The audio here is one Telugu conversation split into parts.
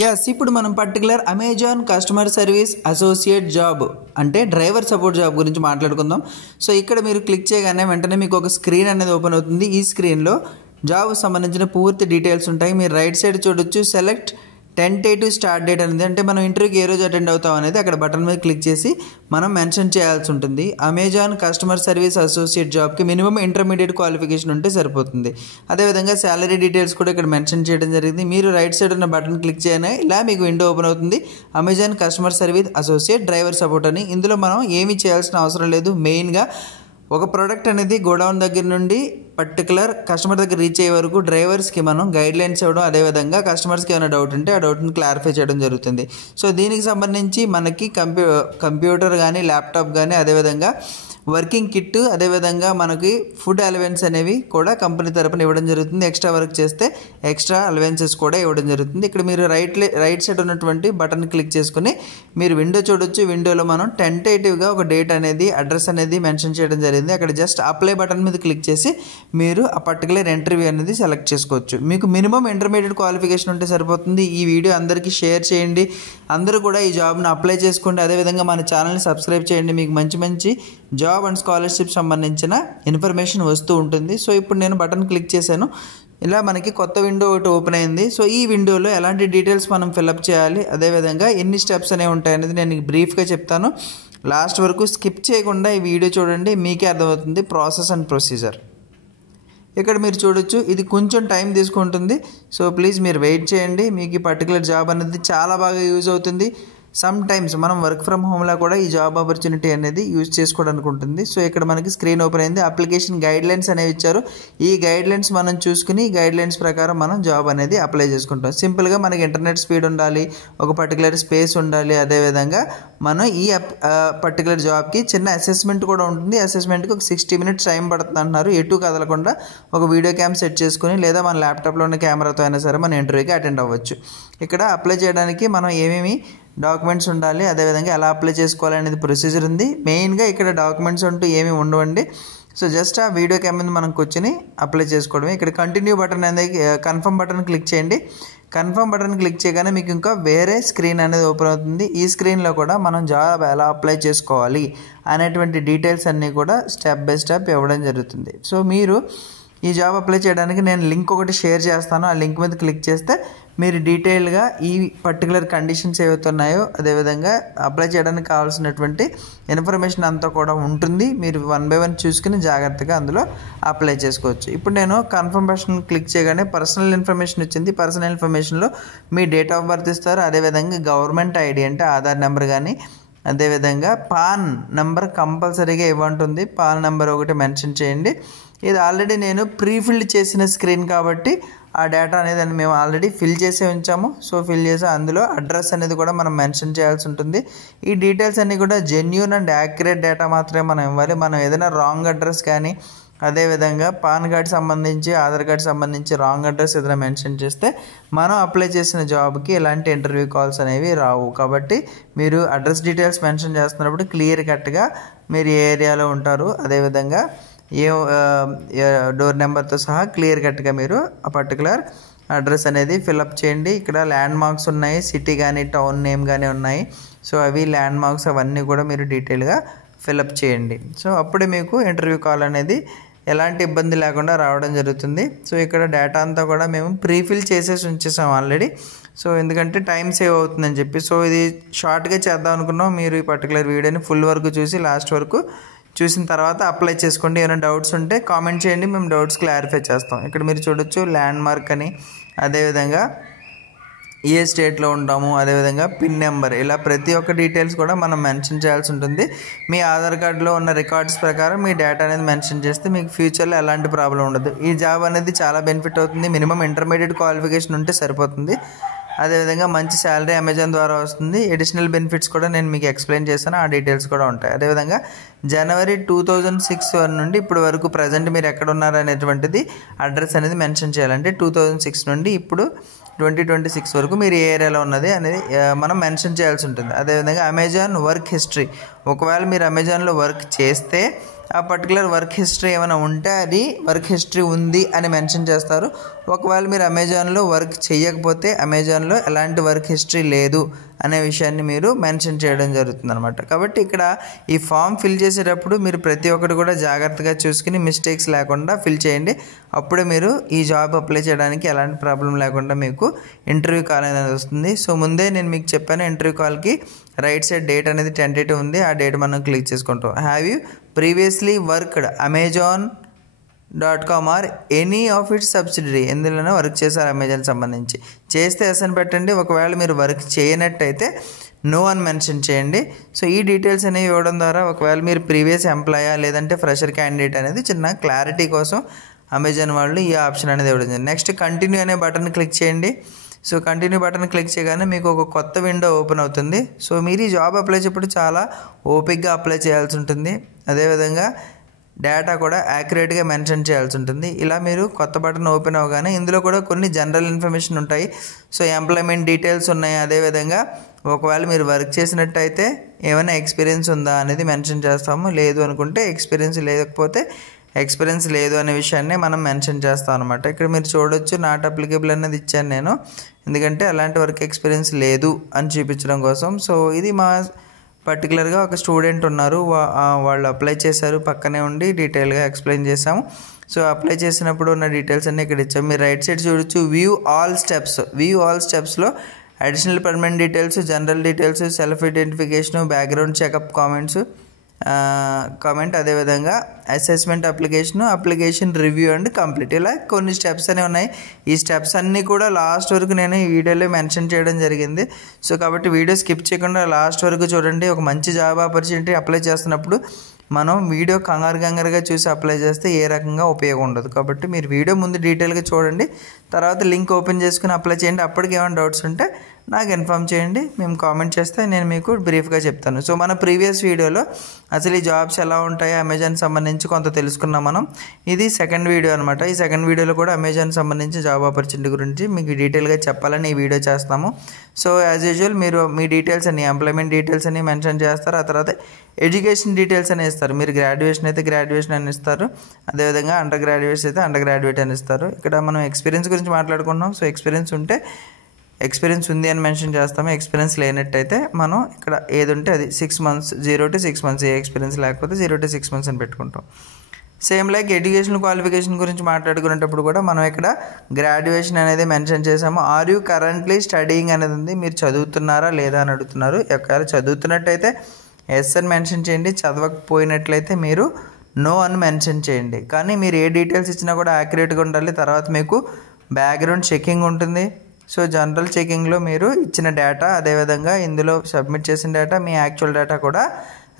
ఎస్, ఇప్పుడు మనం particular Amazon customer service associate job అంటే డ్రైవర్ సపోర్ట్ జాబ్ గురించి మాట్లాడుకుందాం. సో ఇక్కడ మీరు క్లిక్ చేయగానే వెంటనే మీకు ఒక స్క్రీన్ అనేది ఓపెన్ అవుతుంది. ఈ స్క్రీన్లో జాబ్ సంబంధించిన పూర్తి డీటెయిల్స్ ఉంటాయి. మీరు రైట్ సైడ్ చూడొచ్చు సెలెక్ట్ టెంటేటివ్ స్టార్ట్ డేట్ అనేది, అంటే మనం ఇంటర్వ్యూకి ఏ రోజు అటెండ్ అవుతాం అనేది అక్కడ బటన్ మీద క్లిక్ చేసి మనం మెన్షన్ చేయాల్సి ఉంటుంది. అమెజాన్ కస్టమర్ సర్వీస్ అసోసియేట్ జాబ్కి మినిమం ఇంటర్మీడియట్ క్వాలిఫికేషన్ ఉంటే సరిపోతుంది. అదేవిధంగా శాలరీ డీటెయిల్స్ కూడా ఇక్కడ మెన్షన్ చేయడం జరిగింది. మీరు రైట్ సైడ్ ఉన్న బటన్ క్లిక్ చేయగానే ఇలా మీకు విండో ఓపెన్ అవుతుంది. Amazon customer service associate driver support అని. ఇందులో మనం ఏమీ చేయాల్సిన అవసరం లేదు. మెయిన్గా ఒక ప్రోడక్ట్ అనేది గోడౌన్ దగ్గర నుండి పర్టికులర్ కస్టమర్ దగ్గర రీచ్ అయ్యే వరకు డ్రైవర్స్కి మనం గైడ్ లైన్స్ ఇవ్వడం, అదేవిధంగా కస్టమర్స్కి ఏమైనా డౌట్ ఉంటే ఆ డౌట్ని క్లారిఫై చేయడం జరుగుతుంది. సో దీనికి సంబంధించి మనకి కంప్యూటర్ కానీ ల్యాప్టాప్ కానీ, అదేవిధంగా వర్కింగ్ కిట్, అదేవిధంగా మనకి ఫుడ్ అలవెన్స్ అనేవి కూడా కంపెనీ తరపున ఇవ్వడం జరుగుతుంది. ఎక్స్ట్రా వర్క్ చేస్తే ఎక్స్ట్రా అలవెన్సెస్ కూడా ఇవ్వడం జరుగుతుంది. ఇక్కడ మీరు రైట్ సైడ్ ఉన్నటువంటి బటన్ క్లిక్ చేసుకుని మీరు విండో చూడొచ్చు. విండోలో మనం టెంటేటివ్గా ఒక డేట్ అనేది, అడ్రస్ అనేది మెన్షన్ చేయడం జరిగింది. అక్కడ జస్ట్ అప్లై బటన్ మీద క్లిక్ చేసి మీరు ఆ పర్టికులర్ ఇంటర్వ్యూ అనేది సెలెక్ట్ చేసుకోవచ్చు. మీకు మినిమం ఇంటర్మీడియట్ క్వాలిఫికేషన్ ఉంటే సరిపోతుంది. ఈ వీడియో అందరికీ షేర్ చేయండి. అందరూ కూడా ఈ జాబ్ను అప్లై చేసుకోండి. అదేవిధంగా మన ఛానల్ని సబ్స్క్రైబ్ చేయండి. మీకు మంచి మంచి జాబ్ అండ్ స్కాలర్షిప్ సంబంధించిన ఇన్ఫర్మేషన్ వస్తూ ఉంటుంది. సో ఇప్పుడు నేను బటన్ క్లిక్ చేశాను. ఇలా మనకి కొత్త విండో ఒకటి ఓపెన్ అయింది. సో ఈ విండోలో ఎలాంటి డీటెయిల్స్ మనం ఫిల్అప్ చేయాలి, అదేవిధంగా ఎన్ని స్టెప్స్ అనేవి ఉంటాయనేది నేను బ్రీఫ్గా చెప్తాను. లాస్ట్ వరకు స్కిప్ చేయకుండా ఈ వీడియో చూడండి, మీకే అర్థమవుతుంది ప్రాసెస్ అండ్ ప్రొసీజర్. ఇక్కడ మీరు చూడొచ్చు, ఇది కొంచెం టైం తీసుకుంటుంది. సో ప్లీజ్ మీరు వెయిట్ చేయండి. మీకు ఈ పర్టికులర్ జాబ్ అనేది చాలా బాగా యూజ్ అవుతుంది. సమ్ టైమ్స్ మనం వర్క్ ఫ్రమ్ హోమ్లో కూడా ఈ జాబ్ ఆపర్చునిటీ అనేది యూజ్ చేసుకోవడానికి ఉంటుంది. సో ఇక్కడ మనకి స్క్రీన్ ఓపెన్ అయింది. అప్లికేషన్ గైడ్ లైన్స్ అనేవి ఇచ్చారు. ఈ గైడ్ లైన్స్ మనం చూసుకుని గైడ్ లైన్స్ ప్రకారం మనం జాబ్ అనేది అప్లై చేసుకుంటాం. సింపుల్గా మనకి ఇంటర్నెట్ స్పీడ్ ఉండాలి, ఒక పర్టికులర్ స్పేస్ ఉండాలి, అదేవిధంగా మనం ఈ పర్టికులర్ జాబ్కి చిన్న అసెస్మెంట్ కూడా ఉంటుంది. అసెస్మెంట్కి ఒక 60 minutes టైం పడుతుంది అంటున్నారు. ఎటు కదలకుండా ఒక వీడియో క్యామ్ సెట్ చేసుకుని లేదా మన ల్యాప్టాప్లో ఉన్న కెమెరాతో అయినా సరే మన ఇంటర్వ్యూకి అటెండ్ అవ్వచ్చు. ఇక్కడ అప్లై చేయడానికి మనం ఏమేమి డాక్యుమెంట్స్ ఉండాలి, అదేవిధంగా ఎలా అప్లై చేసుకోవాలి అనేది ప్రొసీజర్ ఉంది. మెయిన్గా ఇక్కడ డాక్యుమెంట్స్ అంటూ ఏమి ఉండవండి. సో జస్ట్ ఆ వీడియో క్యామ్ మీద మనం కూర్చొని అప్లై చేసుకోవడమే. ఇక్కడ కంటిన్యూ బటన్ అనేది, కన్ఫర్మ్ బటన్ క్లిక్ చేయండి. కన్ఫర్మ్ బటన్ క్లిక్ చేయగానే మీకు ఇంకా వేరే స్క్రీన్ అనేది ఓపెన్ అవుతుంది. ఈ స్క్రీన్లో కూడా మనం జాబ్ ఎలా అప్లై చేసుకోవాలి అనేటువంటి డీటెయిల్స్ అన్నీ కూడా స్టెప్ బై స్టెప్ ఇవ్వడం జరుగుతుంది. సో మీరు ఈ జాబ్ అప్లై చేయడానికి నేను లింక్ ఒకటి షేర్ చేస్తాను. ఆ లింక్ మీద క్లిక్ చేస్తే మీరు డీటెయిల్గా ఈ పర్టికులర్ కండిషన్స్ ఏవైతే ఉన్నాయో, అదేవిధంగా అప్లై చేయడానికి కావాల్సినటువంటి ఇన్ఫర్మేషన్ అంతా కూడా ఉంటుంది. మీరు 1 by 1 చూసుకుని జాగ్రత్తగా అందులో అప్లై చేసుకోవచ్చు. ఇప్పుడు నేను కన్ఫర్మేషన్ క్లిక్ చేయగానే పర్సనల్ ఇన్ఫర్మేషన్ వచ్చింది. పర్సనల్ ఇన్ఫర్మేషన్లో మీ డేట్ ఆఫ్ బర్త్ ఇస్తారు, అదేవిధంగా గవర్నమెంట్ ఐడి అంటే ఆధార్ నెంబర్ కానీ, అదేవిధంగా పాన్ నెంబర్ కంపల్సరీగా ఇవ్వంటుంది. పాన్ నెంబర్ ఒకటి మెన్షన్ చేయండి. ఇది ఆల్రెడీ నేను ప్రీఫిల్డ్ చేసిన స్క్రీన్ కాబట్టి ఆ డేటా అనేది మేము ఆల్రెడీ ఫిల్ చేసి ఉంచాము. సో ఫిల్ చేసి అందులో అడ్రస్ అనేది కూడా మనం మెన్షన్ చేయాల్సి ఉంటుంది. ఈ డీటెయిల్స్ అన్నీ కూడా జెన్యూన్ అండ్ యాక్యురేట్ డేటా మాత్రమే మనం ఇవ్వాలి. మనం ఏదైనా రాంగ్ అడ్రస్ కానీ, అదేవిధంగా పాన్ కార్డ్ సంబంధించి, ఆధార్ కార్డ్ సంబంధించి రాంగ్ అడ్రస్ ఏదైనా మెన్షన్ చేస్తే మనం అప్లై చేసిన జాబ్కి ఎలాంటి ఇంటర్వ్యూ కాల్స్ అనేవి రావు. కాబట్టి మీరు అడ్రస్ డీటెయిల్స్ మెన్షన్ చేస్తున్నప్పుడు క్లియర్ కట్గా మీరు ఏ ఏరియాలో ఉంటారు, అదేవిధంగా ఏ డోర్ నెంబర్తో సహా క్లియర్ కట్గా మీరు ఆ పర్టికులర్ అడ్రస్ అనేది ఫిల్అప్ చేయండి. ఇక్కడ ల్యాండ్ మార్క్స్ ఉన్నాయి, సిటీ కానీ టౌన్ నేమ్ కానీ ఉన్నాయి. సో అవి ల్యాండ్ మార్క్స్ అవన్నీ కూడా మీరు డీటెయిల్గా ఫిల్అప్ చేయండి. సో అప్పుడే మీకు ఇంటర్వ్యూ కాల్ అనేది ఎలాంటి ఇబ్బంది లేకుండా రావడం జరుగుతుంది. సో ఇక్కడ డేటా అంతా కూడా మేము ప్రీఫిల్ చేసేసి ఉంచేసాం ఆల్రెడీ. సో ఎందుకంటే టైం సేవ్ అవుతుందని చెప్పి. సో ఇది షార్ట్గా చేద్దాం అనుకున్నాం. మీరు ఈ పర్టికులర్ వీడియోని ఫుల్ వరకు చూసి లాస్ట్ వరకు చూసిన తర్వాత అప్లై చేసుకోండి. ఏమైనా డౌట్స్ ఉంటే కామెంట్ చేయండి, మేము డౌట్స్ క్లారిఫై చేస్తాం. ఇక్కడ మీరు చూడొచ్చు ల్యాండ్ మార్క్ అని, అదేవిధంగా ఏ స్టేట్లో ఉంటాము, అదేవిధంగా పిన్ నెంబర్, ఇలా ప్రతి ఒక్క డీటెయిల్స్ కూడా మనం మెన్షన్ చేయాల్సి ఉంటుంది. మీ ఆధార్ కార్డులో ఉన్న రికార్డ్స్ ప్రకారం మీ డేటా అనేది మెన్షన్ చేస్తే మీకు ఫ్యూచర్లో ఎలాంటి ప్రాబ్లం ఉండదు. ఈ జాబ్ అనేది చాలా బెనిఫిట్ అవుతుంది. మినిమం ఇంటర్మీడియట్ క్వాలిఫికేషన్ ఉంటే సరిపోతుంది. అదేవిధంగా మంచి శాలరీ అమెజాన్ ద్వారా వస్తుంది. అడిషనల్ బెనిఫిట్స్ కూడా నేను మీకు ఎక్స్ప్లెయిన్ చేశాను, ఆ డీటెయిల్స్ కూడా ఉంటాయి. అదేవిధంగా జనవరి 2006 నుండి ఇప్పుడు వరకు ప్రజెంట్ మీరు ఎక్కడ ఉన్నారు అనేటువంటిది అడ్రస్ అనేది మెన్షన్ చేయాలంటే 2006 నుండి ఇప్పుడు 2026 వరకు మీరు ఏ ఏరియాలో ఉన్నది అనేది మనం మెన్షన్ చేయాల్సి ఉంటుంది. అదేవిధంగా అమెజాన్ వర్క్ హిస్టరీ, ఒకవేళ మీరు అమెజాన్లో వర్క్ చేస్తే ఆ పర్టికులర్ వర్క్ హిస్టరీ ఏమైనా ఉంటే అది వర్క్ హిస్టరీ ఉంది అని మెన్షన్ చేస్తారు. ఒకవేళ మీరు అమెజాన్లో వర్క్ చేయకపోతే అమెజాన్లో ఎలాంటి వర్క్ హిస్టరీ లేదు అనే విషయాన్ని మీరు మెన్షన్ చేయడం జరుగుతుంది అనమాట. కాబట్టి ఇక్కడ ఈ ఫామ్ ఫిల్ చేసేటప్పుడు మీరు ప్రతి ఒక్కటి కూడా జాగ్రత్తగా చూసుకుని మిస్టేక్స్ లేకుండా ఫిల్ చేయండి. అప్పుడే మీరు ఈ జాబ్ అప్లై చేయడానికి ఎలాంటి ప్రాబ్లం లేకుండా మీకు ఇంటర్వ్యూ కాల్ అనేది వస్తుంది. సో ముందే నేను మీకు చెప్పాను, ఇంటర్వ్యూ కాల్కి రైట్ సైడ్ డేట్ అనేది టెంటేటివ్ ఉంది. ఆ డేట్ మనం క్లిక్ చేసుకుంటాం. Have you previously worked amazon.com or any of its subsidiary, ఎందులోనో వర్క్ చేశారు అమెజాన్ సంబంధించి. చేస్తే ఎస్ అని పెట్టండి. ఒకవేళ మీరు వర్క్ చేయనట్టయితే నో అని మెన్షన్ చేయండి. సో ఈ డీటెయిల్స్ అనేవి ఇవ్వడం ద్వారా ఒకవేళ మీరు ప్రీవియస్ ఎంప్లాయా లేదంటే ఫ్రెషర్ క్యాండిడేట్ అనేది చిన్న క్లారిటీ కోసం అమెజాన్ వాళ్ళు ఈ ఆప్షన్ అనేది ఇవ్వడం జరిగింది. నెక్స్ట్ కంటిన్యూ అనే బటన్ క్లిక్ చేయండి. సో కంటిన్యూ బటన్ క్లిక్ చేయగానే మీకు ఒక కొత్త విండో ఓపెన్ అవుతుంది. సో మీరు ఈ జాబ్ అప్లై చేసేప్పుడు చాలా ఓపిక్గా అప్లై చేయాల్సి ఉంటుంది. అదేవిధంగా డేటా కూడా యాక్యురేట్గా మెన్షన్ చేయాల్సి ఉంటుంది. ఇలా మీరు కొత్త బటన్ ఓపెన్ అవ్వగానే ఇందులో కూడా కొన్ని జనరల్ ఇన్ఫర్మేషన్ ఉంటాయి. సో ఎంప్లాయ్మెంట్ డీటెయిల్స్ ఉన్నాయి. అదేవిధంగా ఒకవేళ మీరు వర్క్ చేసినట్టయితే ఏమైనా ఎక్స్పీరియన్స్ ఉందా అనేది మెన్షన్ చేస్తాము. లేదు అనుకుంటే ఎక్స్పీరియన్స్ లేదు అనే విషయాన్ని మనం మెన్షన్ చేస్తాం అనమాట. ఇక్కడ మీరు చూడొచ్చు నాట్ అప్లికేబుల్ అనేది ఇచ్చాను నేను, ఎందుకంటే అలాంటి వర్క్ ఎక్స్పీరియన్స్ లేదు అని చూపించడం కోసం. సో ఇది మా పర్టికులర్గా ఒక స్టూడెంట్ ఉన్నారు, వాళ్ళు అప్లై చేశారు, పక్కనే ఉండి డీటెయిల్గా ఎక్స్ప్లెయిన్ చేసాము. సో అప్లై చేసినప్పుడు ఉన్న డీటెయిల్స్ అన్నీ ఇక్కడ ఇచ్చాము. మీరు రైట్ సైడ్ చూడొచ్చు వ్యూ ఆల్ స్టెప్స్లో additional permanent details, general details, self identification, background checkup comment, అదేవిధంగా assessment application review and complete, ఇలా కొన్ని స్టెప్స్ అనేవి ఉన్నాయి. ఈ స్టెప్స్ అన్నీ కూడా లాస్ట్ వరకు నేను ఈ వీడియోలో మెన్షన్ చేయడం జరిగింది. సో కాబట్టి వీడియో స్కిప్ చేయకుండా లాస్ట్ వరకు చూడండి. ఒక మంచి జాబ్ ఆపర్చునిటీ అప్లై చేస్తున్నప్పుడు మనం వీడియో కంగారుగా చూసి అప్లై చేస్తే ఏ రకంగా ఉపయోగం ఉండదు. కాబట్టి మీరు వీడియో ముందు డీటెయిల్గా చూడండి, తర్వాత లింక్ ఓపెన్ చేసుకుని అప్లై చేయండి. అప్పటికి ఏమైనా డౌట్స్ ఉంటే నాకు ఇన్ఫామ్ చేయండి, మేము కామెంట్ చేస్తే నేను మీకు బ్రీఫ్గా చెప్తాను. సో మన ప్రీవియస్ వీడియోలో అసలు ఈ జాబ్స్ ఎలా ఉంటాయో అమెజాన్ సంబంధించి కొంత తెలుసుకున్నాం మనం. ఇది సెకండ్ వీడియో అనమాట. ఈ సెకండ్ వీడియోలో కూడా అమెజాన్ సంబంధించి జాబ్ ఆపర్చునిటీ గురించి మీకు డీటెయిల్గా చెప్పాలని ఈ వీడియో చేస్తాము. సో యాజ్ యూజువల్ మీరు మీ డీటెయిల్స్ అన్ని, ఎంప్లాయ్మెంట్ డీటెయిల్స్ అన్ని మెన్షన్ చేస్తారు. ఆ తర్వాత ఎడ్యుకేషన్ డీటెయిల్స్ అని ఇస్తారు. మీరు గ్రాడ్యుయేషన్ అయితే గ్రాడ్యుయేషన్ అని ఇస్తారు, అదేవిధంగా అండర్ గ్రాడ్యుయేట్స్ అయితే అండర్ గ్రాడ్యుయేట్ అని ఇస్తారు. ఇక్కడ మనం ఎక్స్పీరియన్స్ గురించి మాట్లాడుకున్నాం. సో ఎక్స్పీరియన్స్ ఉంటే ఎక్స్పీరియన్స్ ఉంది అని మెన్షన్ చేస్తాము. ఎక్స్పీరియన్స్ లేనట్టయితే మనం ఇక్కడ ఏది ఉంటే అది 6 months, 0 to 6 months, A experience లేకపోతే 0 to 6 months అని పెట్టుకుంటాం. సేమ్ లైక్ ఎడ్యుకేషన్ క్వాలిఫికేషన్ గురించి మాట్లాడుకునేటప్పుడు కూడా మనం ఇక్కడ గ్రాడ్యుయేషన్ అనేది మెన్షన్ చేసాము. ఆర్ యూ కరెంట్లీ స్టడీయింగ్ అనేది ఉంది. మీరు చదువుతున్నారా లేదా అని అడుగుతున్నారు. ఒకవేళ చదువుతున్నట్టయితే ఎస్ అని మెన్షన్ చేయండి, చదవకపోయినట్లయితే మీరు నో అని మెన్షన్ చేయండి. కానీ మీరు ఏ డీటెయిల్స్ ఇచ్చినా కూడా యాక్యురేట్గా ఉండాలి. తర్వాత మీకు బ్యాక్గ్రౌండ్ చెకింగ్ ఉంటుంది. సో జనరల్ చెకింగ్లో మీరు ఇచ్చిన డేటా, అదేవిధంగా ఇందులో సబ్మిట్ చేసిన డేటా, మీ యాక్చువల్ డేటా కూడా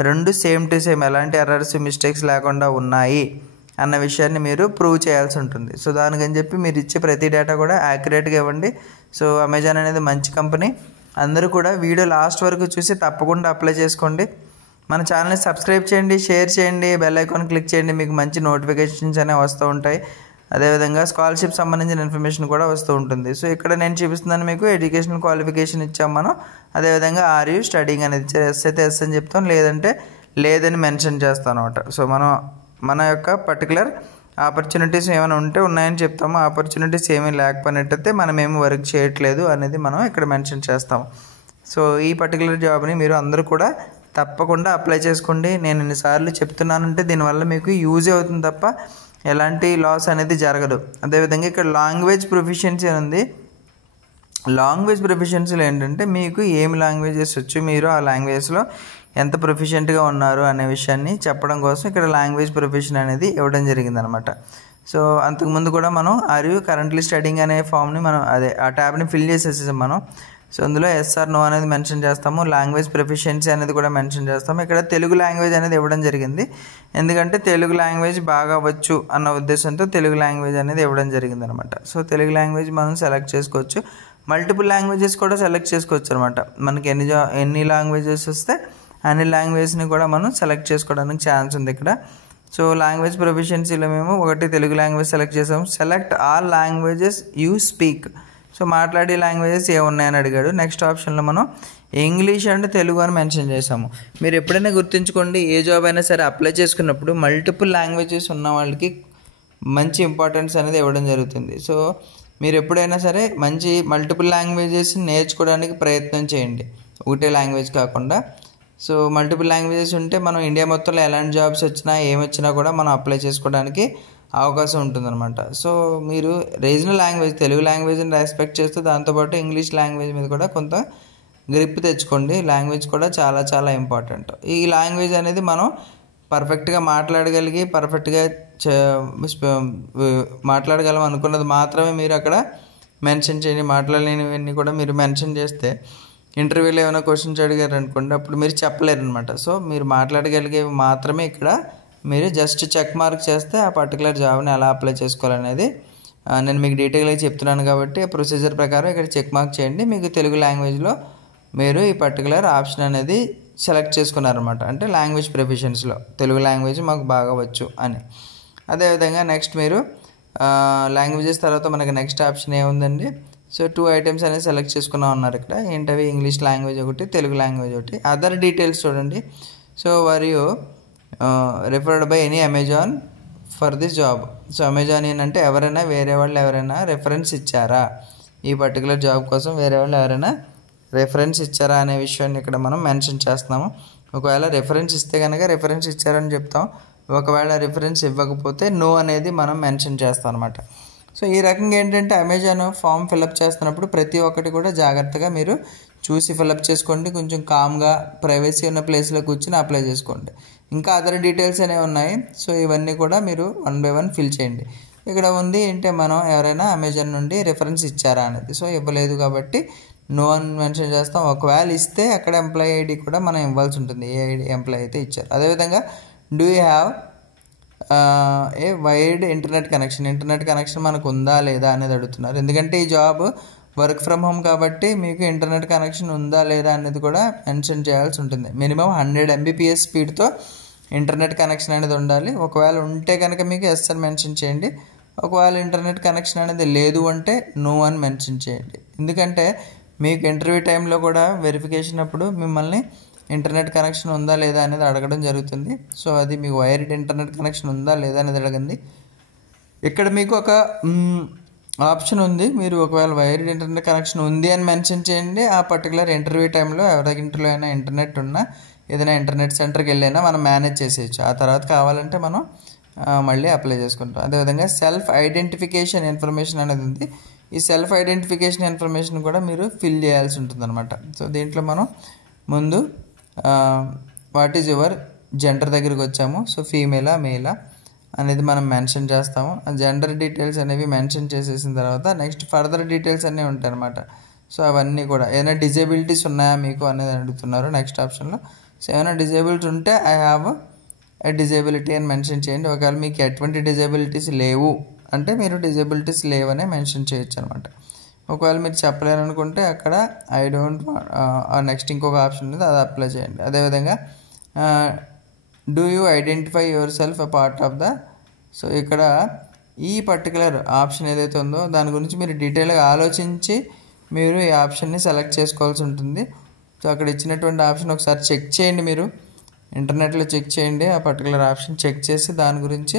రెండు సేమ్ టు సేమ్, ఎలాంటి ఎర్రర్స్ మిస్టేక్స్ లేకుండా ఉన్నాయి అన్న విషయాన్ని మీరు ప్రూవ్ చేయాల్సి ఉంటుంది. సో దానికని చెప్పి మీరు ఇచ్చే ప్రతి డేటా కూడా యాక్యురేట్గా ఇవ్వండి. సో అమెజాన్ అనేది మంచి కంపెనీ. అందరూ కూడా వీడియో లాస్ట్ వరకు చూసి తప్పకుండా అప్లై చేసుకోండి. మన ఛానల్ని సబ్స్క్రైబ్ చేయండి, షేర్ చేయండి, బెల్ ఐకాన్ క్లిక్ చేయండి. మీకు మంచి నోటిఫికేషన్స్ అనేవి వస్తూ ఉంటాయి. అదేవిధంగా స్కాలర్షిప్ సంబంధించిన ఇన్ఫర్మేషన్ కూడా వస్తూ ఉంటుంది. సో ఇక్కడ నేను చూపిస్తున్నాను మీకు ఎడ్యుకేషనల్ క్వాలిఫికేషన్ ఇచ్చాం మనం. అదేవిధంగా ఆర్ యూ స్టడీయింగ్ అనేది ఇచ్చారు. ఎస్ అయితే ఎస్ అని చెప్తాం, లేదంటే లేదని మెన్షన్ చేస్తాం అనమాట. సో మన యొక్క పర్టికులర్ ఆపర్చునిటీస్ ఏమైనా ఉంటే ఉన్నాయని చెప్తాము. ఆపర్చునిటీస్ ఏమీ లేకపోయినట్టయితే మనం ఏమి వర్క్ చేయట్లేదు అనేది మనం ఇక్కడ మెన్షన్ చేస్తాము. సో ఈ పర్టికులర్ జాబ్ని మీరు అందరూ కూడా తప్పకుండా అప్లై చేసుకోండి. నేను ఎన్నిసార్లు చెప్తున్నానంటే దీనివల్ల మీకు యూజ్ అవుతుంది తప్ప ఎలాంటి లాస్ అనేది జరగదు. అదేవిధంగా ఇక్కడ లాంగ్వేజ్ ప్రొఫిషియన్సీ ఉంది. లాంగ్వేజ్ ప్రొఫిషియన్సీలో ఏంటంటే మీకు ఏమి లాంగ్వేజెస్ వచ్చు, మీరు ఆ లాంగ్వేజ్లో ఎంత ప్రొఫిషియెంట్గా ఉన్నారు అనే విషయాన్ని చెప్పడం కోసం ఇక్కడ లాంగ్వేజ్ ప్రొఫిషన్ అనేది ఇవ్వడం జరిగిందనమాట. సో అంతకుముందు కూడా మనం ఆర్ యూ కరెంట్లీ స్టడీయింగ్ అనే ఫామ్ని మనం ఆ ట్యాబ్ని ఫిల్ చేసేసాం మనం. సో అందులో ఎస్ఆర్ నో అనేది మెన్షన్ చేస్తాము. లాంగ్వేజ్ ప్రొఫిషియన్సీ అనేది కూడా మెన్షన్ చేస్తాము. ఇక్కడ తెలుగు లాంగ్వేజ్ అనేది ఇవ్వడం జరిగింది, ఎందుకంటే తెలుగు లాంగ్వేజ్ బాగా వచ్చు అన్న ఉద్దేశంతో తెలుగు లాంగ్వేజ్ అనేది ఇవ్వడం జరిగింది అనమాట. సో తెలుగు లాంగ్వేజ్ మనం సెలెక్ట్ చేసుకోవచ్చు. మల్టిపుల్ లాంగ్వేజెస్ కూడా సెలెక్ట్ చేసుకోవచ్చు అనమాట. మనకి ఎన్ని లాంగ్వేజెస్ వస్తే అన్ని లాంగ్వేజ్ని కూడా మనం సెలెక్ట్ చేసుకోవడానికి ఛాన్స్ ఉంది ఇక్కడ. సో లాంగ్వేజ్ ప్రొఫిషియన్సీలో మేము ఒకటి తెలుగు లాంగ్వేజ్ సెలెక్ట్ చేసాము. Select all languages you speak. So మాట్లాడే లాంగ్వేజెస్ ఏమున్నాయని అడిగాడు. నెక్స్ట్ ఆప్షన్లో మనం ఇంగ్లీష్ అండ్ తెలుగు అని మెన్షన్ చేసాము. మీరు ఎప్పుడైనా గుర్తుంచుకోండి, ఏ జాబ్ అయినా సరే అప్లై చేసుకున్నప్పుడు మల్టిపుల్ లాంగ్వేజెస్ ఉన్న వాళ్ళకి మంచి ఇంపార్టెన్స్ అనేది ఇవ్వడం జరుగుతుంది. సో మీరు ఎప్పుడైనా సరే మంచి మల్టిపుల్ లాంగ్వేజెస్ నేర్చుకోవడానికి ప్రయత్నం చేయండి, ఒకటే లాంగ్వేజ్ కాకుండా. సో మల్టిపుల్ లాంగ్వేజెస్ ఉంటే మనం ఇండియా మొత్తంలో ఎలాంటి జాబ్స్ వచ్చినా ఏమొచ్చినా కూడా మనం అప్లై చేసుకోవడానికి అవకాశం ఉంటుందన్నమాట. సో మీరు రీజనల్ లాంగ్వేజ్ తెలుగు లాంగ్వేజ్ని రెస్పెక్ట్ చేస్తూ దాంతోపాటు ఇంగ్లీష్ లాంగ్వేజ్ మీద కూడా కొంత గ్రిప్ తెచ్చుకోండి. లాంగ్వేజ్ కూడా చాలా చాలా ఇంపార్టెంట్. ఈ లాంగ్వేజ్ అనేది మనం పర్ఫెక్ట్గా మాట్లాడగలిగి పర్ఫెక్ట్గా మాట్లాడగలం అనుకున్నది మాత్రమే మీరు అక్కడ మెన్షన్ చేయండి. మాట్లాడలేనివన్నీ కూడా మీరు మెన్షన్ చేస్తే ఇంటర్వ్యూలో ఏమైనా క్వశ్చన్స్ అడిగారు అనుకోండి, అప్పుడు మీరు చెప్పలేరు అనమాట. సో మీరు మాట్లాడగలిగేవి మాత్రమే ఇక్కడ మీరు జస్ట్ చెక్ మార్క్ చేస్తే ఆ పర్టికులర్ జాబ్ని ఎలా అప్లై చేసుకోవాలనేది నేను మీకు డీటెయిల్గా చెప్తున్నాను కాబట్టి ఆ ప్రొసీజర్ ప్రకారం ఇక్కడ చెక్ మార్క్ చేయండి. మీకు తెలుగు లాంగ్వేజ్లో మీరు ఈ పర్టికులర్ ఆప్షన్ అనేది సెలెక్ట్ చేసుకున్నారనమాట. అంటే లాంగ్వేజ్ ప్రొఫెషన్స్లో తెలుగు లాంగ్వేజ్ మాకు బాగా వచ్చు అని. అదేవిధంగా నెక్స్ట్ మీరు లాంగ్వేజెస్ తర్వాత మనకి నెక్స్ట్ ఆప్షన్ ఏముందండి, సో 2 ఐటమ్స్ అనేది సెలెక్ట్ చేసుకున్నాం అన్నారు ఇక్కడ. ఏంటవి, ఇంగ్లీష్ లాంగ్వేజ్ ఒకటి, తెలుగు లాంగ్వేజ్ ఒకటి. అదర్ డీటెయిల్స్ చూడండి. సో మరియు referred by any Amazon for this job. So Amazon ఏంటంటే ఎవరైనా వేరే వాళ్ళు ఎవరైనా రెఫరెన్స్ ఇచ్చారా, ఈ పర్టికులర్ జాబ్ కోసం వేరే వాళ్ళు ఎవరైనా రెఫరెన్స్ ఇచ్చారా అనే విషయాన్ని ఇక్కడ మనం మెన్షన్ చేస్తున్నాము. ఒకవేళ రెఫరెన్స్ ఇస్తే కనుక రెఫరెన్స్ ఇచ్చారని చెప్తాం. ఒకవేళ రిఫరెన్స్ ఇవ్వకపోతే నో అనేది మనం మెన్షన్ చేస్తాం అనమాట. సో ఈ రకంగా ఏంటంటే అమెజాన్ ఫామ్ ఫిలప్ చేస్తున్నప్పుడు ప్రతి ఒక్కటి కూడా జాగ్రత్తగా మీరు చూసి ఫిలప్ చేసుకోండి. కొంచెం కామ్గా ప్రైవసీ ఉన్న ప్లేస్లో కూర్చొని అప్లై చేసుకోండి. ఇంకా అదర్ డీటెయిల్స్ అనేవి ఉన్నాయి. సో ఇవన్నీ కూడా మీరు 1 by 1 ఫిల్ చేయండి. ఇక్కడ ఉంది ఏంటంటే మనం ఎవరైనా అమెజాన్ నుండి రిఫరెన్స్ ఇచ్చారా అనేది. సో ఇవ్వలేదు కాబట్టి నో అని మెన్షన్ చేస్తాం. ఒకవేళ ఇస్తే అక్కడ ఎంప్లాయీ ఐడి కూడా మనం ఇవ్వాల్సి ఉంటుంది, ఏ ఐడి ఎంప్లాయీ అయితే ఇచ్చారు. అదేవిధంగా do you have a wide internet connection మనకు ఉందా లేదా అనేది అడుగుతున్నారు. ఎందుకంటే ఈ జాబ్ వర్క్ ఫ్రమ్ హోమ్ కాబట్టి మీకు ఇంటర్నెట్ కనెక్షన్ ఉందా లేదా అనేది కూడా మెన్షన్ చేయాల్సి ఉంటుంది. మినిమం 100 Mbps స్పీడ్తో ఇంటర్నెట్ కనెక్షన్ అనేది ఉండాలి. ఒకవేళ ఉంటే కనుక మీకు ఎస్ అని మెన్షన్ చేయండి. ఒకవేళ ఇంటర్నెట్ కనెక్షన్ అనేది లేదు అంటే నో అని మెన్షన్ చేయండి. ఎందుకంటే మీకు ఇంటర్వ్యూ టైంలో కూడా వెరిఫికేషన్ అప్పుడు మిమ్మల్ని ఇంటర్నెట్ కనెక్షన్ ఉందా లేదా అనేది అడగడం జరుగుతుంది. సో అది మీకు వైర్డ్ ఇంటర్నెట్ కనెక్షన్ ఉందా లేదా అనేది అడగండి. ఇక్కడ మీకు ఒక ఆప్షన్ ఉంది, మీరు ఒకవేళ వైర్డ్ ఇంటర్నెట్ కనెక్షన్ ఉంది అని మెన్షన్ చేయండి. ఆ పర్టికులర్ ఇంటర్వ్యూ టైంలో ఎవరి ఇంట్లో అయినా ఇంటర్నెట్ ఉన్నా ఏదైనా ఇంటర్నెట్ సెంటర్కి వెళ్ళైనా మనం మేనేజ్ చేసేయచ్చు. ఆ తర్వాత కావాలంటే మనం మళ్ళీ అప్లై చేసుకుంటాం. అదేవిధంగా సెల్ఫ్ ఐడెంటిఫికేషన్ ఇన్ఫర్మేషన్ అనేది ఉంది. ఈ సెల్ఫ్ ఐడెంటిఫికేషన్ ఇన్ఫర్మేషన్ కూడా మీరు ఫిల్ చేయాల్సి ఉంటుంది అనమాట. సో దీంట్లో మనం ముందు వాట్ ఈజ్ యువర్ జెండర్ దగ్గరికి వచ్చాము. సో ఫీమేలా మేలా అనేది మనం మెన్షన్ చేస్తాము. ఆ జెండర్ డీటెయిల్స్ అనేవి మెన్షన్ చేసేసిన తర్వాత నెక్స్ట్ ఫర్దర్ డీటెయిల్స్ అన్నీ ఉంటాయి అనమాట. సో అవన్నీ కూడా ఏదైనా డిజేబిలిటీస్ ఉన్నాయా మీకు అనేది అడుగుతున్నారు నెక్స్ట్ ఆప్షన్లో. సో ఏమైనా డిజేబిలిటీ ఉంటే ఐ హ్యావ్ ఎ డిజేబిలిటీ అని మెన్షన్ చేయండి. ఒకవేళ మీకు ఎటువంటి డిజేబిలిటీస్ లేవు అంటే మీరు డిజేబిలిటీస్ లేవనే మెన్షన్ చేయొచ్చు అనమాట. ఒకవేళ మీరు చెప్పలేరు అనుకుంటే అక్కడ ఐ డోంట్ నెక్స్ట్ ఇంకొక ఆప్షన్ ఉంది, అది అప్లై చేయండి. అదేవిధంగా do you identify your self a part of the. So ఇక్కడ ఈ పర్టికులర్ ఆప్షన్ ఏదైతే ఉందో దాని గురించి మీరు డీటెయిల్గా ఆలోచించి మీరు ఈ ఆప్షన్ని సెలెక్ట్ చేసుకోవాల్సి ఉంటుంది. సో అక్కడ ఇచ్చినటువంటి ఆప్షన్ ఒకసారి చెక్ చేయండి, మీరు ఇంటర్నెట్లో చెక్ చేయండి. ఆ పర్టికులర్ ఆప్షన్ చెక్ చేసి దాని గురించి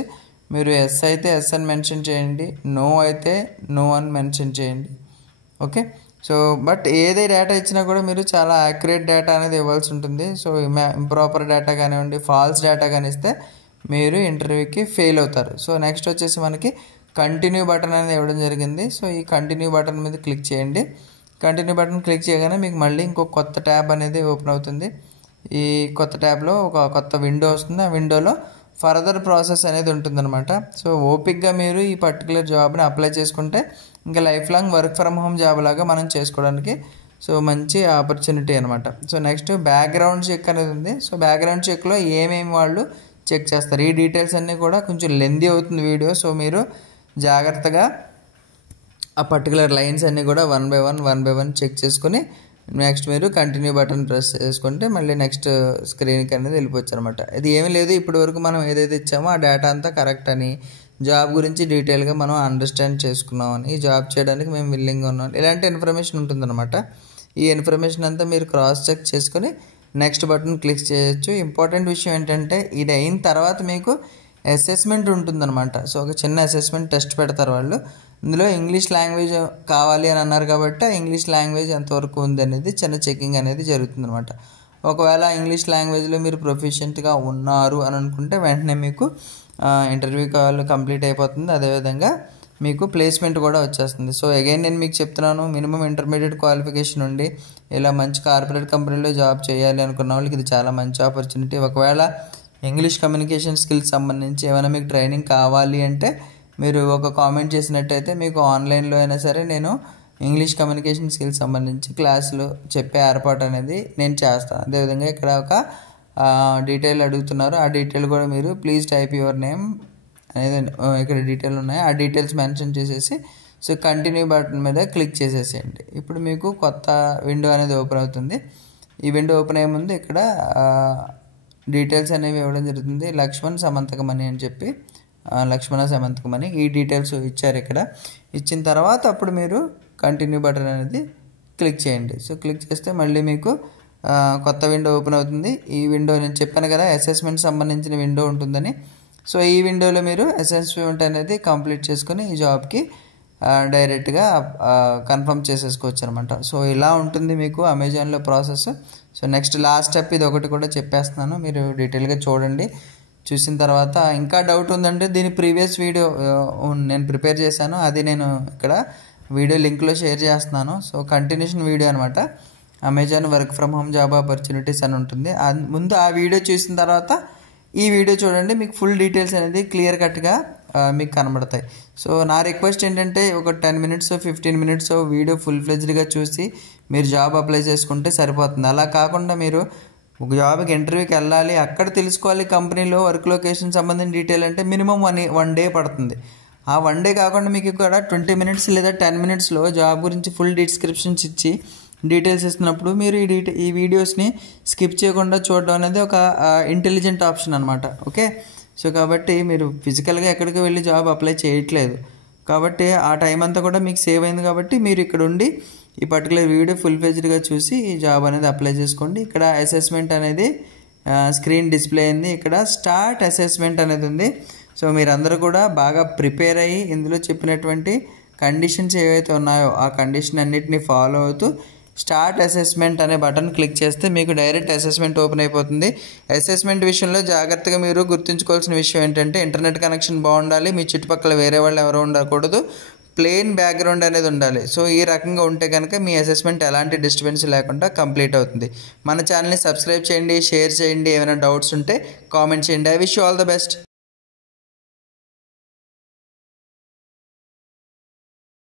మీరు ఎస్ అయితే ఎస్ అని మెన్షన్ చేయండి, నో అయితే నో అని మెన్షన్ చేయండి. ఓకే. సో బట్ ఏదే డేటా ఇచ్చినా కూడా మీరు చాలా యాక్యురేట్ డేటా అనేది ఇవ్వాల్సి ఉంటుంది. సో ఇంప్రాపర్ డేటా కానివ్వండి, ఫాల్స్ డేటా కానీ ఇస్తే మీరు ఇంటర్వ్యూకి ఫెయిల్ అవుతారు. సో నెక్స్ట్ వచ్చేసి మనకి కంటిన్యూ బటన్ అనేది ఇవ్వడం జరిగింది. సో ఈ కంటిన్యూ బటన్ మీద క్లిక్ చేయండి. కంటిన్యూ బటన్ క్లిక్ చేయగానే మీకు మళ్ళీ ఇంకో కొత్త ట్యాబ్ అనేది ఓపెన్ అవుతుంది. ఈ కొత్త ట్యాబ్లో ఒక కొత్త విండో వస్తుంది. ఆ విండోలో ఫర్దర్ ప్రాసెస్ అనేది ఉంటుందన్నమాట. సో ఓపిక్గా మీరు ఈ పర్టికులర్ జాబ్ని అప్లై చేసుకుంటే ఇంకా life long work from home job లాగా మనం చేసుకోవడానికి సో మంచి ఆపర్చునిటీ అనమాట. సో నెక్స్ట్ బ్యాక్గ్రౌండ్ చెక్ అనేది ఉంది. సో బ్యాక్గ్రౌండ్ చెక్లో ఏమేమి వాళ్ళు చెక్ చేస్తారు ఈ డీటెయిల్స్ అన్నీ కూడా కొంచెం లెందీ అవుతుంది వీడియో. సో మీరు జాగ్రత్తగా ఆ పర్టికులర్ లైన్స్ అన్నీ కూడా 1 by 1 చెక్ చేసుకుని నెక్స్ట్ మీరు కంటిన్యూ బటన్ ప్రెస్ చేసుకుంటే మళ్ళీ నెక్స్ట్ స్క్రీన్కి అనేది వెళ్ళిపోవచ్చు అనమాట. ఇది ఏమీ లేదు, ఇప్పటి వరకు మనం ఏదైతే ఇచ్చామో ఆ డేటా అంతా కరెక్ట్ అని జాబ్ గురించి డీటెయిల్గా మనం అండర్స్టాండ్ చేసుకున్నామని, ఈ జాబ్ చేయడానికి మేము విల్లింగ్గా ఉన్నాం, ఇలాంటి ఇన్ఫర్మేషన్ ఉంటుందన్నమాట. ఈ ఇన్ఫర్మేషన్ అంతా మీరు క్రాస్ చెక్ చేసుకొని నెక్స్ట్ బటన్ క్లిక్ చేయొచ్చు. ఇంపార్టెంట్ విషయం ఏంటంటే ఇది అయిన తర్వాత మీకు అసెస్మెంట్ ఉంటుందన్నమాట. సో ఒక చిన్న అసెస్మెంట్ టెస్ట్ పెడతారు వాళ్ళు. ఇందులో ఇంగ్లీష్ లాంగ్వేజ్ కావాలి అని అన్నారు కాబట్టి ఇంగ్లీష్ లాంగ్వేజ్ ఎంతవరకు ఉంది అనేది చిన్న చెకింగ్ అనేది జరుగుతుందన్నమాట. ఒకవేళ ఇంగ్లీష్ లాంగ్వేజ్లో మీరు ప్రొఫిషియెంట్గా ఉన్నారు అని అనుకుంటే వెంటనే మీకు ఇంటర్వ్యూ కాల్ కంప్లీట్ అయిపోతుంది. అదేవిధంగా మీకు ప్లేస్మెంట్ కూడా వచ్చేస్తుంది. సో అగైన్ నేను మీకు చెప్తున్నాను, మినిమం ఇంటర్మీడియట్ క్వాలిఫికేషన్ ఉండి ఇలా మంచి కార్పొరేట్ కంపెనీలో జాబ్ చేయాలి అనుకున్న వాళ్ళకి ఇది చాలా మంచి ఆపర్చునిటీ. ఒకవేళ ఇంగ్లీష్ కమ్యూనికేషన్ స్కిల్స్ సంబంధించి ఏమైనా మీకు ట్రైనింగ్ కావాలి అంటే మీరు ఒక కామెంట్ చేసినట్టయితే మీకు ఆన్లైన్లో అయినా సరే నేను ఇంగ్లీష్ కమ్యూనికేషన్ స్కిల్స్ సంబంధించి క్లాసులు చెప్పే ఏర్పాటు అనేది నేను చేస్తాను. అదేవిధంగా ఇక్కడ ఒక డీటెయిల్ అడుగుతున్నారు, ఆ డీటెయిల్ కూడా మీరు ప్లీజ్ టైప్ యువర్ నేమ్ అనేది ఇక్కడ డీటెయిల్ ఉన్నాయి, ఆ డీటెయిల్స్ మెన్షన్ చేసేసి సో కంటిన్యూ బటన్ మీద క్లిక్ చేసేసేయండి. ఇప్పుడు మీకు కొత్త విండో అనేది ఓపెన్ అవుతుంది. ఈ విండో ఓపెన్ అయ్యే ముందు ఇక్కడ డీటెయిల్స్ అనేవి ఇవ్వడం జరుగుతుంది. లక్ష్మణ్ సమంతకమణి అని చెప్పి లక్ష్మణ సమంతకమణి ఈ డీటెయిల్స్ ఇచ్చారు. ఇక్కడ ఇచ్చిన తర్వాత అప్పుడు మీరు కంటిన్యూ బటన్ అనేది క్లిక్ చేయండి. సో క్లిక్ చేస్తే మళ్ళీ మీకు కొత్త విండో ఓపెన్ అవుతుంది. ఈ విండో నేను చెప్పాను కదా అసెస్మెంట్ సంబంధించిన విండో ఉంటుందని. సో ఈ విండోలో మీరు అసెస్మెంట్ అనేది కంప్లీట్ చేసుకొని ఈ జాబ్కి డైరెక్ట్గా కన్ఫర్మ్ చేసేసుకోవచ్చు అనమాట. సో ఇలా ఉంటుంది మీకు అమెజాన్లో process. So next last step ఇది ఒకటి కూడా చెప్పేస్తున్నాను, మీరు డీటెయిల్గా చూడండి. చూసిన తర్వాత ఇంకా డౌట్ ఉందంటే దీని ప్రీవియస్ వీడియో నేను ప్రిపేర్ చేశాను, అది నేను ఇక్కడ వీడియో లింక్లో షేర్ చేస్తున్నాను. సో కంటిన్యూషన్ వీడియో అనమాట, Amazon work from home job opportunities అని ఉంటుంది. ముందు ఆ వీడియో చూసిన తర్వాత ఈ వీడియో చూడండి, మీకు ఫుల్ డీటెయిల్స్ అనేది క్లియర్ కట్గా మీకు కనబడతాయి. సో నా రిక్వెస్ట్ ఏంటంటే ఒక 10 మినిట్స్ 15 మినిట్స్ వీడియో ఫుల్ ఫ్లెజ్డ్గా చూసి మీరు జాబ్ అప్లై చేసుకుంటే సరిపోతుంది. అలా కాకుండా మీరు ఒక జాబ్కి ఇంటర్వ్యూకి వెళ్ళాలి, అక్కడ తెలుసుకోవాలి కంపెనీలో వర్క్ లొకేషన్ సంబంధించిన డీటెయిల్ అంటే మినిమం వన్ డే పడుతుంది. ఆ 1 డే కాకుండా మీకు ఇక్కడ 20 మినిట్స్ లేదా 10 మినిట్స్లో జాబ్ గురించి ఫుల్ డిస్క్రిప్షన్స్ ఇచ్చి డీటెయిల్స్ ఇస్తున్నప్పుడు మీరు ఈ వీడియోస్ని స్కిప్ చేయకుండా చూడడం అనేది ఒక ఇంటెలిజెంట్ ఆప్షన్ అనమాట. ఓకే, సో కాబట్టి మీరు ఫిజికల్గా ఎక్కడికి వెళ్ళి జాబ్ అప్లై చేయట్లేదు కాబట్టి ఆ టైం అంతా కూడా మీకు సేవ్ అయింది. కాబట్టి మీరు ఇక్కడ ఉండి ఈ పర్టికులర్ వీడియో ఫుల్ పేజ్డ్గా చూసి ఈ జాబ్ అనేది అప్లై చేసుకోండి. ఇక్కడ అసెస్మెంట్ అనేది స్క్రీన్ డిస్ప్లే అయింది, ఇక్కడ స్టార్ట్ అసెస్మెంట్ అనేది ఉంది. సో మీరందరూ కూడా బాగా ప్రిపేర్ అయ్యి ఇందులో చెప్పినటువంటి కండిషన్స్ ఏవైతే ఉన్నాయో ఆ కండిషన్ అన్నిటిని ఫాలో అవుతూ స్టార్ట్ అసెస్మెంట్ అనే బటన్ క్లిక్ చేస్తే మీకు డైరెక్ట్ అసెస్మెంట్ ఓపెన్ అయిపోతుంది. అసెస్మెంట్ విషయంలో జాగ్రత్తగా మీరు గుర్తుంచుకోవాల్సిన విషయం ఏంటంటే ఇంటర్నెట్ కనెక్షన్ బాగుండాలి, మీ చుట్టుపక్కల వేరే వాళ్ళు ఎవరు ఉండకూడదు, ప్లెయిన్ బ్యాక్గ్రౌండ్ అనేది ఉండాలి. సో ఈ రకంగా ఉంటే కనుక మీ అసెస్మెంట్ ఎలాంటి డిస్టర్బెన్స్ లేకుండా కంప్లీట్ అవుతుంది. మన ఛానల్ని సబ్స్క్రైబ్ చేయండి, షేర్ చేయండి, ఏమైనా డౌట్స్ ఉంటే కామెంట్ చేయండి. I wish you all the best.